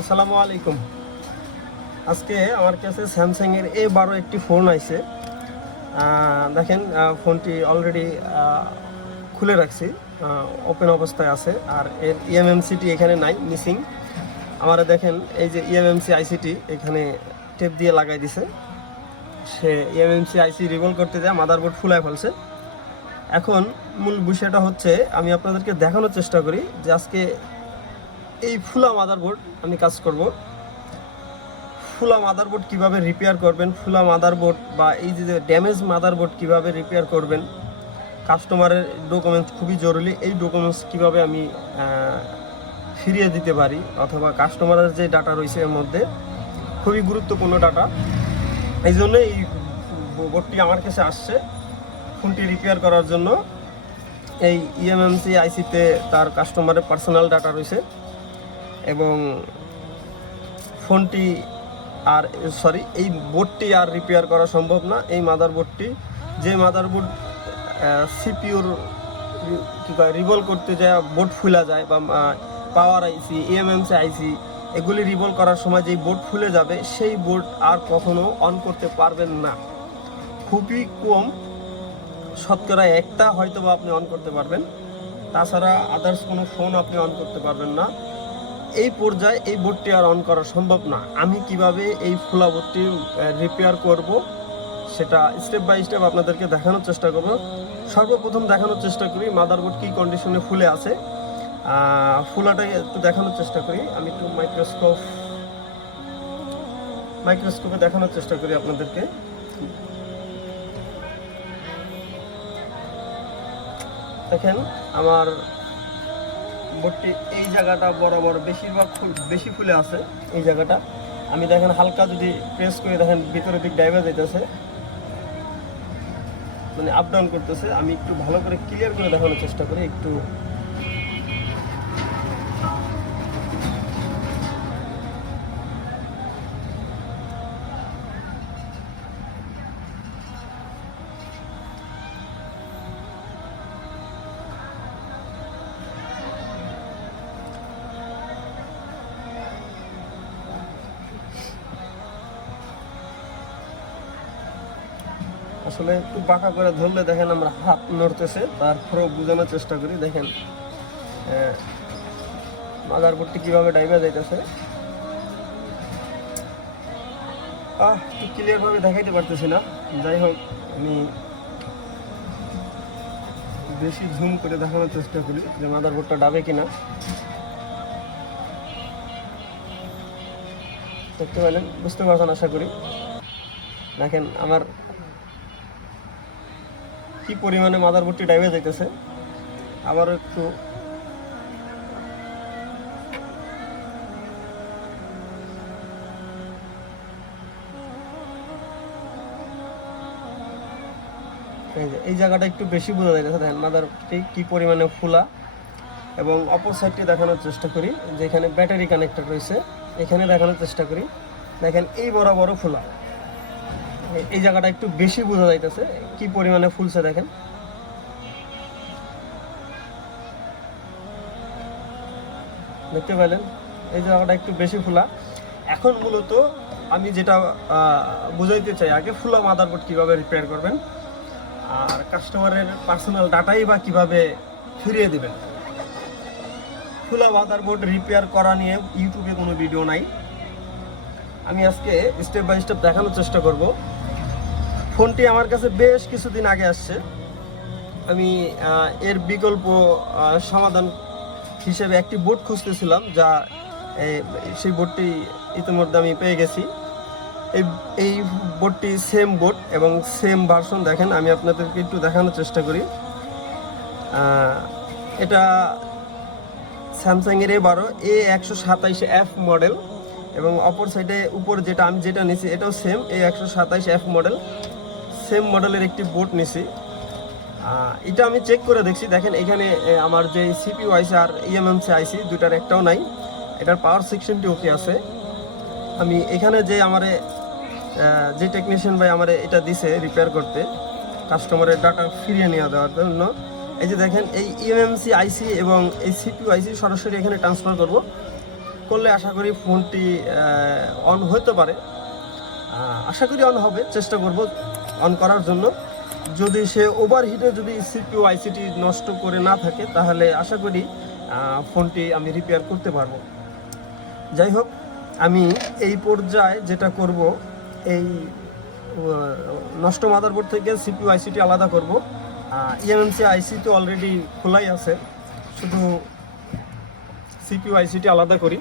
আসসালামু আলাইকুম। আজকে আমার কাছে স্যামসাংয়ের A12 একটি ফোন আছে। দেখেন ফোনটি অলরেডি খুলে রাখছি, ওপেন অবস্থায় আছে। আর এর ইএমএমসিটি এখানে নাই, মিসিং। আমরা দেখেন এই যে ইএমএমসি আইসিটি এখানে টেপ দিয়ে লাগাই দিছে। সে ইএমএমসি আইসি রিভল করতে যায় মাদারবোর্ড ফুলায় ফেলছে। এখন মূল বিষয়টা হচ্ছে আমি আপনাদেরকে দেখানোর চেষ্টা করি যে আজকে এই ফুলা মাদারবোর্ড আমি কাজ করব। ফুলা মাদারবোর্ড কিভাবে রিপেয়ার করবেন, ফুলা মাদারবোর্ড বা এই যে ড্যামেজ মাদারবোর্ড কিভাবে রিপেয়ার করবেন, কাস্টমারের ডকুমেন্টস খুবই জরুরি। এই ডকুমেন্টস কিভাবে আমি ফিরিয়ে দিতে পারি, অথবা কাস্টমারের যে ডাটা রয়েছে এর মধ্যে খুবই গুরুত্বপূর্ণ ডাটা। এই জন্য এই বোর্ডটি আমার কাছে আসছে ফোনটি রিপেয়ার করার জন্য। এই ইএমএমসি আইসিতে তার কাস্টমারের পার্সোনাল ডাটা রয়েছে এবং ফোনটি আর এই বোর্ডটি আর রিপেয়ার করা সম্ভব না। এই মাদারবোর্ডটি, যে মাদারবোর্ড সিপিউর কী কয় রিভল করতে যায় বোর্ড ফুলা যায়, বা পাওয়ার আইসি, ইএমএমসি আইসি এগুলি রিভল করার সময় যেই বোর্ড ফুলে যাবে সেই বোর্ড আর কখনো অন করতে পারবেন না। খুবই কম, শতকরা একটা হয়তো বা আপনি অন করতে পারবেন, তাছাড়া আদার্স কোনো ফোন আপনি অন করতে পারবেন না। এই পর্যায়ে এই বোর্ডটি আর অন করা সম্ভব না। আমি কিভাবে এই ফুলা বোর্ডটি রিপেয়ার করব সেটা স্টেপ বাই স্টেপ আপনাদেরকে দেখানোর চেষ্টা করব। সর্বপ্রথম দেখানোর চেষ্টা করি মাদারবোর্ড কী কন্ডিশনে ফুলে আছে, ফুলাটা একটু দেখানোর চেষ্টা করি। আমি একটু মাইক্রোস্কোপে দেখানোর চেষ্টা করি আপনাদেরকে। দেখেন আমার বোর্ডটি এই জায়গাটা বরাবর বেশি ফুলে আছে। এই জায়গাটা আমি দেখেন হালকা যদি প্রেস করে দেখেন ভিতরের দিক ডাইভার যাইতেছে, মানে আপ ডাউন করতেছে। আমি একটু ভালো করে ক্লিয়ার করে দেখানোর চেষ্টা করি একটু। আসলে একটু বাঁকা করে ধরলে দেখেন আমরা হাত নড়তেছে, তারপরেও বোঝানোর চেষ্টা করি। দেখেন মাদারবোর্ডটি কীভাবে ডাইভা যাইতেছে। একটু ক্লিয়ারভাবে দেখাইতে পারতেছি না, যাই হোক আমি বেশি জুম করে দেখানোর চেষ্টা করি যে মাদারবোর্ডটা ডাবে কিনা। দেখতে পেলেন, বুঝতে পারছেন আশা করি। দেখেন আমার কি পরিমাণে মাদারবোর্ডটি ডাইভে যাইতেছে। আবার একটু এই জায়গাটা একটু বেশি বোঝা যাইতেছে। দেখেন মাদারবোর্ডটি কি পরিমাণে ফুলা। এবং অপর সাইডটি দেখানোর চেষ্টা করি, যেখানে ব্যাটারি কানেক্টর রয়েছে এখানে দেখানোর চেষ্টা করি। দেখেন এই বড় ফুলা, এই জায়গাটা একটু বেশি বোঝা যাইতেছে কি পরিমাণে ফুলছে। দেখেন দেখতে পেলেন, এই জায়গাটা একটু বেশি ফুলা। এখন মূলত আমি যেটা বুঝাইতে চাই, আগে ফুলা মাদারবোর্ড কীভাবে রিপেয়ার করবেন আর কাস্টমারের পার্সোনাল ডাটাই বা কীভাবে ফিরিয়ে দেবেন। ফুলা মাদারবোর্ড রিপেয়ার করা নিয়ে ইউটিউবে কোনো ভিডিও নাই। আমি আজকে স্টেপ বাই স্টেপ দেখানোর চেষ্টা করব। ফোনটি আমার কাছে বেশ কিছুদিন আগে আসছে। আমি এর বিকল্প সমাধান হিসেবে একটি বোর্ড খুঁজতেছিলাম, যা সেই বোর্ডটি ইতিমধ্যে আমি পেয়ে গেছি। এই বোর্ডটি সেম বোর্ড এবং সেম ভার্সন। দেখেন আমি আপনাদেরকে একটু দেখানোর চেষ্টা করি। এটা স্যামসাংয়ের A12 A127F মডেল, এবং অপর সাইডে উপর আমি যেটা নিছি এটাও সেম A127F মডেল, সেম মডেলের একটি বোর্ড নিছি। এটা আমি চেক করে দেখছি। দেখেন এখানে আমার যে সিপিইউ আইসি আর ইএমএমসি আইসি দুটার একটাও নাই। এটার পাওয়ার সেকশনটি ওকে আছে। আমি এখানে যে টেকনিশিয়ান ভাই আমার এটা দিছে রিপেয়ার করতে, কাস্টমারের ডাটা ফিরিয়ে নিয়ে দেওয়ার জন্য, এই যে দেখেন এই ইএমএমসি আইসি এবং এই সিপিইউ আইসি সরাসরি এখানে ট্রান্সফার করব। করলে আশা করি ফোনটি অন হতে পারে। আশা করি অন হবে, চেষ্টা করব অন করার জন্য। যদি সে ওভারহিটে যদি সিপিইউ আইসিটি নষ্ট করে না থাকে তাহলে আশা করি ফোনটি আমি রিপেয়ার করতে পারবো। যাই হোক, আমি এই পর্যায়ে যেটা করব, এই নষ্ট মাদারবোর্ড থেকে সিপিইউ আইসিটি আলাদা করব। ইএমএমসি আইসি তো অলরেডি খোলাই আছে, শুধু সিপিইউ আইসিটি আলাদা করি।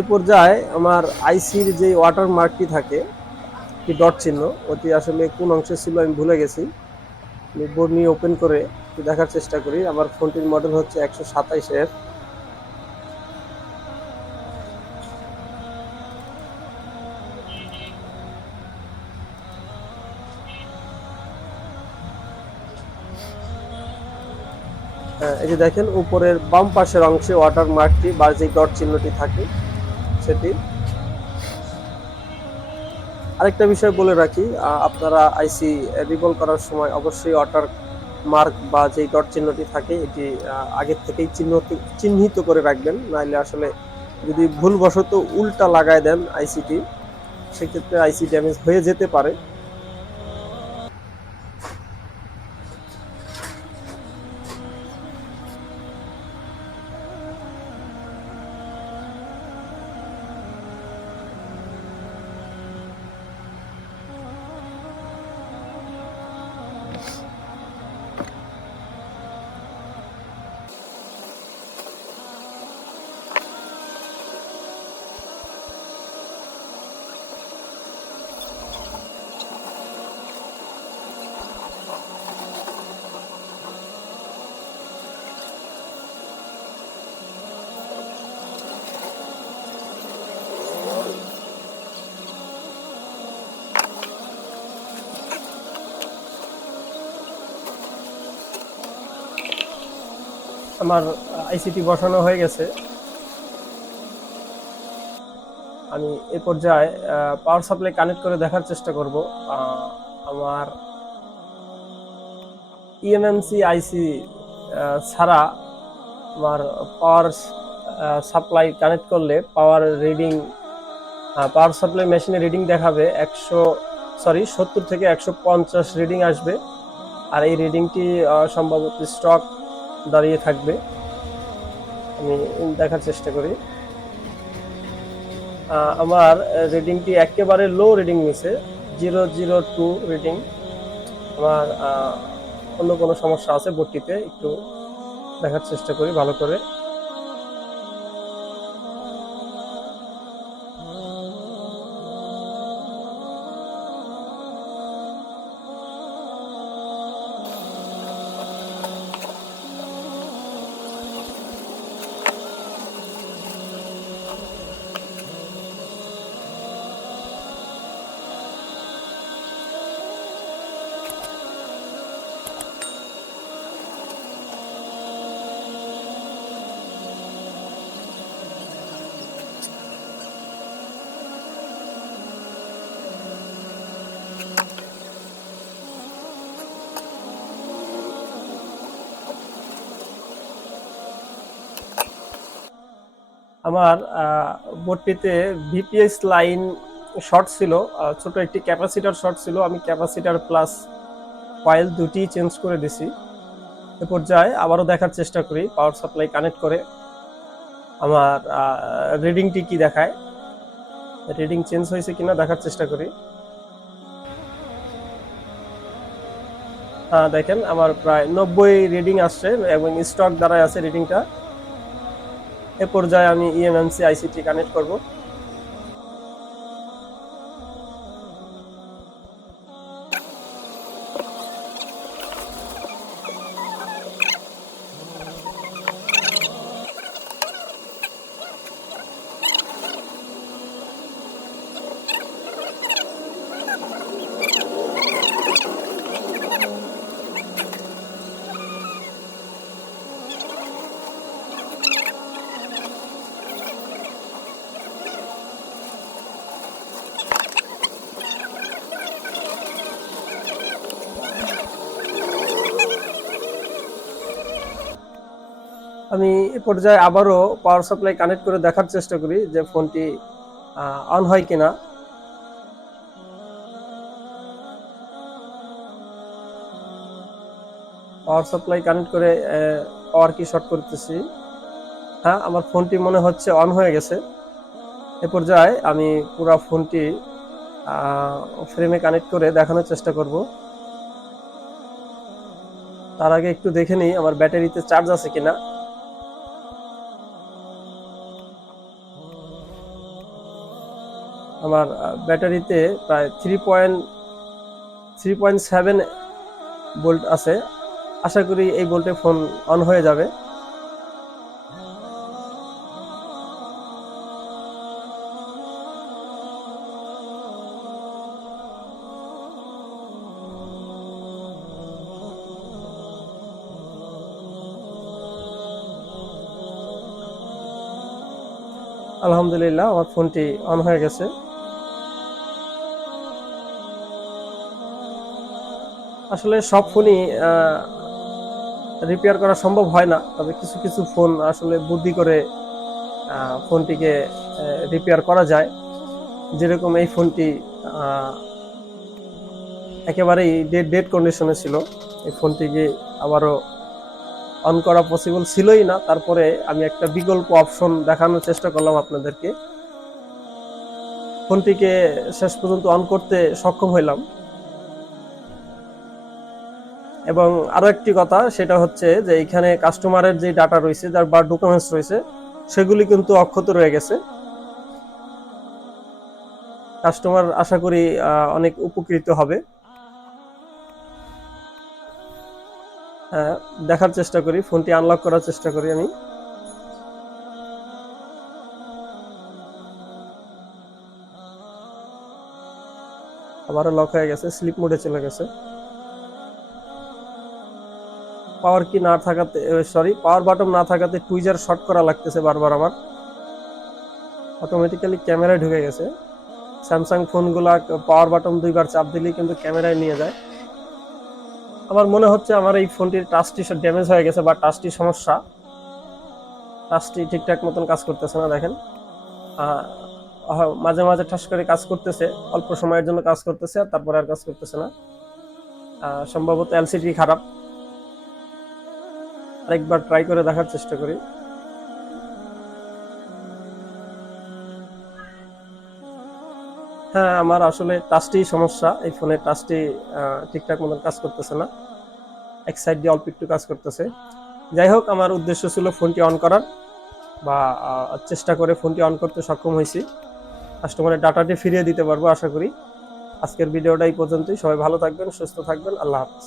এ পর্যায়ে আমার আইসির যে ওয়াটার মার্কটি থাকে, কি ডট চিহ্ন, ওটি আসলে কোন অংশে ছিল আমি ভুলে গেছি। আমি বোর্ড নিয়ে ওপেন করে দেখার চেষ্টা করি। আমার ফোনটির মডেল হচ্ছে 127F। এই যে দেখেন উপরের বাম পাশের অংশে ওয়াটার মার্কটি বা যে ডট চিহ্নটি থাকে সেটি। আরেকটা বিষয় বলে রাখি, আপনারা আইসি রিভলভ করার সময় অবশ্যই ওয়াটার মার্ক বা যে ডট চিহ্নটি থাকে এটি আগের থেকেই চিহ্নিত করে রাখবেন, নাহলে আসলে যদি ভুলবশত উল্টা লাগায় দেন আইসিটি, সেক্ষেত্রে আইসি ড্যামেজ হয়ে যেতে পারে। আমার আইসিটি বসানো হয়ে গেছে। আমি এ পর্যায়ে পাওয়ার সাপ্লাই কানেক্ট করে দেখার চেষ্টা করব আমার ইএমএমসি আইসি ছাড়া আমার পাওয়ার সাপ্লাই কানেক্ট করলে পাওয়ার সাপ্লাই মেশিনে রিডিং দেখাবে 70 থেকে 150 রিডিং আসবে। আর এই রিডিংটি সম্ভবত স্টক দাঁড়িয়ে থাকবে। আমি দেখার চেষ্টা করি। আমার রিডিংটি একেবারে লো রিডিং নিছে, 002 রিডিং। আমার অন্য কোনো সমস্যা আছে বোর্ডটিতে, একটু দেখার চেষ্টা করি ভালো করে। আমার বোর্ডটিতে ভিপিএস লাইন শর্ট ছিল, ছোট একটি ক্যাপাসিটার শর্ট ছিল। আমি ক্যাপাসিটার প্লাস কয়েল দুটি চেঞ্জ করে দিছি। এ পর্যায়ে আবারও দেখার চেষ্টা করি পাওয়ার সাপ্লাই কানেক্ট করে আমার রিডিংটি কি দেখায়, রিডিং চেঞ্জ হয়েছে কিনা দেখার চেষ্টা করি। দেখেন আমার প্রায় 90 রিডিং আসছে এবং স্টক দ্বারাই আছে রিডিংটা। এ পর্যায়ে আমি ইএমএমসি আইসিটি কানেক্ট করব। আমি এ পর্যায়ে আবারও পাওয়ার সাপ্লাই কানেক্ট করে দেখার চেষ্টা করি যে ফোনটি অন হয় কিনা। পাওয়ার সাপ্লাই কানেক্ট করে পাওয়ার কি শর্ট করতেছি। হ্যাঁ, আমার ফোনটি মনে হচ্ছে অন হয়ে গেছে। এ পর্যায়ে আমি পুরো ফোনটি ফ্রেমে কানেক্ট করে দেখানোর চেষ্টা করব। তার আগে একটু দেখে নিই আমার ব্যাটারিতে চার্জ আছে কিনা। আমার ব্যাটারিতে প্রায় 3.7 ভোল্ট আছে। আশা করি এই ভোল্টে ফোন অন হয়ে যাবে। আলহামদুলিল্লাহ, আমার ফোনটি অন হয়ে গেছে। আসলে সব ফোনই রিপেয়ার করা সম্ভব হয় না, তবে কিছু কিছু ফোন আসলে বুদ্ধি করে ফোনটিকে রিপেয়ার করা যায়। যেরকম এই ফোনটি একেবারেই ডেড কন্ডিশনে ছিল। এই ফোনটিকে আবারও অন করা পসিবল ছিলই না, তারপরে আমি একটা বিকল্প অপশন দেখানোর চেষ্টা করলাম আপনাদেরকে। ফোনটিকে শেষ পর্যন্ত অন করতে সক্ষম হইলাম। এবং আরো একটি কথা, সেটা হচ্ছে যে এখানে কাস্টমারের যে ডাটা রয়েছে, যার বা ডকুমেন্টস রয়েছে, সেগুলি কিন্তু অক্ষত রয়ে গেছে। কাস্টমার আশা করি অনেক উপকৃত হবে। দেখার চেষ্টা করি, ফোনটি আনলক করার চেষ্টা করি আমি। আবারও লক হয়ে গেছে, স্লিপ মোডে চলে গেছে। পাওয়ার কি না থাকাতে, সরি, পাওয়ার বাটন না থাকাতে টুইজার শর্ট করা লাগতেছে বারবার। আমার অটোমেটিক্যালি ক্যামেরায় ঢুকে গেছে। স্যামসাং ফোনগুলা পাওয়ার বাটন 2বার চাপ দিলেই কিন্তু ক্যামেরায় নিয়ে যায়। আমার মনে হচ্ছে আমার এই ফোনটির টাচটি ড্যামেজ হয়ে গেছে বা টাচটি সমস্যা, টাচটি ঠিকঠাক মতন কাজ করতেছে না। দেখেন মাঝে মাঝে ঠাস করে কাজ করতেছে, অল্প সময়ের জন্য কাজ করতেছে আর তারপরে আর কাজ করতেছে না। সম্ভবত এলসিডি খারাপ। আরেকবার ট্রাই করে দেখার চেষ্টা করি। হ্যাঁ, আমার আসলে টাচটি সমস্যা, এই ফোনের টাচটি ঠিকঠাক মতন কাজ করতেছে না, এক সাইড দিয়ে অল্প একটু কাজ করতেছে। যাই হোক, আমার উদ্দেশ্য ছিল ফোনটি অন করার, বা চেষ্টা করে ফোনটি অন করতে সক্ষম হয়েছি। কাস্টমারের ডাটাটি ফিরিয়ে দিতে পারবো আশা করি। আজকের ভিডিওটা এই পর্যন্তই। সবাই ভালো থাকবেন, সুস্থ থাকবেন। আল্লাহ হাফিজ।